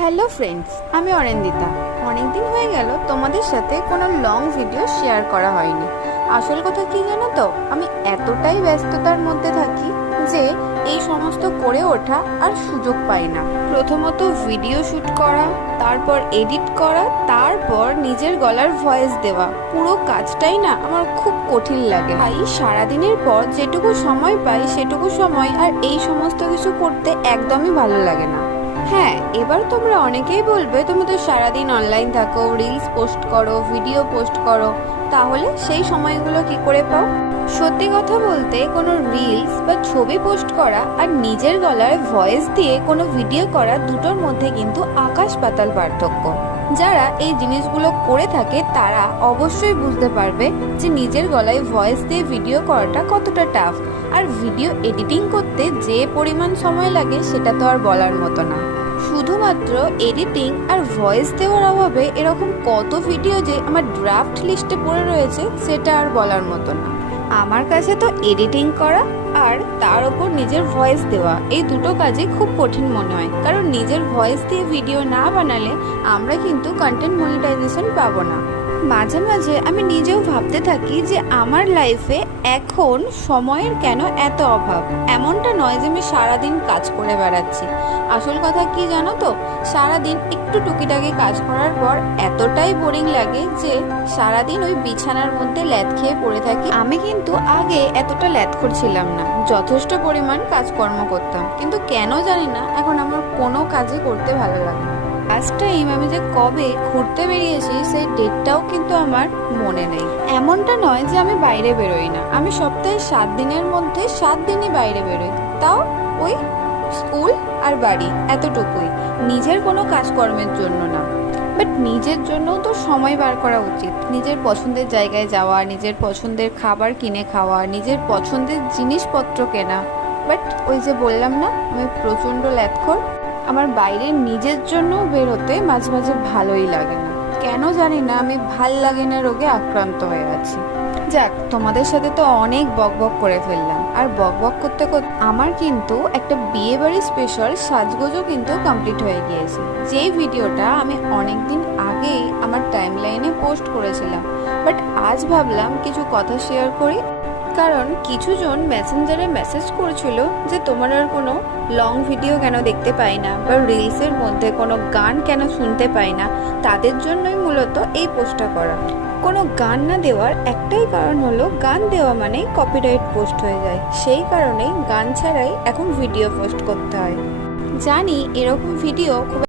Hello friends, আমি অনিন্দিতা। অনেকদিন হয়ে গেল তোমাদের সাথে কোনো লং ভিডিও শেয়ার করা হয়নি। আসল কথা কি জানো তো, আমি এতটাই ব্যস্ততার মধ্যে থাকি যে এই সমস্ত করে ওঠা আর সুযোগ পাই না। প্রথমত ভিডিও শ্যুট করা, তারপর এডিট করা, তারপর নিজের গলার ভয়েস দেওয়া, পুরো কাজটাই না আমার খুব কঠিন লাগে। তাই সারাদিনের পর যেটুকু সময় পাই সেটুকু সময় আর এই সমস্ত কিছু করতে একদমই ভালো লাগে না। হ্যাঁ, এবার তোমরা অনেকেই বলবে তুমি তো সারাদিন অনলাইন থাকো, রিলস পোস্ট করো, ভিডিও পোস্ট করো, তাহলে সেই সময়গুলো কি করে পাও? সত্যি কথা বলতে কোনো রিলস বা ছবি পোস্ট করা আর নিজের গলার ভয়েস দিয়ে কোনো ভিডিও করা দুটোর মধ্যে কিন্তু আকাশ পাতাল পার্থক্য। যারা এই জিনিসগুলো করে থাকে তারা অবশ্যই বুঝতে পারবে যে নিজের গলায় ভয়েস দিয়ে ভিডিও করাটা কতটা টাফ, আর ভিডিও এডিটিং করতে যে পরিমাণ সময় লাগে সেটা তো আর বলার মতো না। শুধুমাত্র এডিটিং আর ভয়েস দেওয়ার অভাবে এরকম কত ভিডিও যে আমার ড্রাফট লিস্টে পড়ে রয়েছে সেটা আর বলার মতো না। আমার কাছে তো এডিটিং করা আর তার ওপর নিজের ভয়েস দেওয়া এই দুটো কাজই খুব কঠিন মনে হয়, কারণ নিজের ভয়েস দিয়ে ভিডিও না বানালে আমরা কিন্তু কন্টেন্ট মনিটাইজেশন পাবো না। মাঝে মাঝে আমি নিজেও ভাবতে থাকি যে আমার লাইফে এখন সময়ের কেন এত অভাব। এমনটা নয় যে আমি সারাদিন কাজ করে বেড়াচ্ছি। আসল কথা কি জানো তো, সারাদিন একটু টুকিটাকি কাজ করার পর এতটাই বোরিং লাগে যে সারাদিন ওই বিছানার মধ্যে ল্যাদ খেয়ে পড়ে থাকি। আমি কিন্তু আগে এতটা ল্যাদখোর ছিলাম না, যথেষ্ট পরিমাণ কাজকর্ম করতাম, কিন্তু কেন জানি না এখন আমার কোনো কাজই করতে ভালো লাগে না। লাস্ট টাইম আমি যে কবে ঘুরতে বেরিয়েছি সেই ডেটটাও কিন্তু আমার মনে নেই। এমনটা নয় যে আমি বাইরে বেরোই না, আমি সপ্তাহে 7 দিনের মধ্যে 7 দিনই বাইরে বেরোই, তাও ওই স্কুল আর বাড়ি এতটুকুই, নিজের কোনো কাজকর্মের জন্য না। বাট নিজের জন্যও তো সময় বার করা উচিত। নিজের পছন্দের জায়গায় যাওয়া, নিজের পছন্দের খাবার কিনে খাওয়া, নিজের পছন্দের জিনিসপত্র কেনা। বাট ওই যে বললাম না, আমি প্রচণ্ড ল্যাদখোর। আমার বাইরে নিজের জন্য বেরোতে মাঝে মাঝে ভালোই লাগে না, কেন জানি না আমি ভাল লাগে না রোগে আক্রান্ত হয়ে আছি। যাক, তোমাদের সাথে তো অনেক বকবক করে ফেললাম, আর বকবক করতে করতে আমার কিন্তু একটা বিয়ে বাড়ি স্পেশাল সাজগোজও কিন্তু কমপ্লিট হয়ে গিয়েছে, যেই ভিডিওটা আমি অনেক দিন আগেই আমার টাইমলাইনে পোস্ট করেছিলাম। বাট আজ ভাবলাম কিছু কথা শেয়ার করি, কারণ কিছুজন মেসেঞ্জারে মেসেজ করেছিল যে তোমার আর কোনো লং ভিডিও কেন দেখতে পাই না, বা রিলসের মধ্যে কোনো গান কেন শুনতে পাই না। তাদের জন্যই মূলত এই পোস্টটা করা। কোনো গান না দেওয়ার একটাই কারণ হলো, গান দেওয়া মানেই কপিরাইট পোস্ট হয়ে যায়, সেই কারণেই গান ছাড়াই এখন ভিডিও পোস্ট করতে হয়। জানি এরকম ভিডিও খুব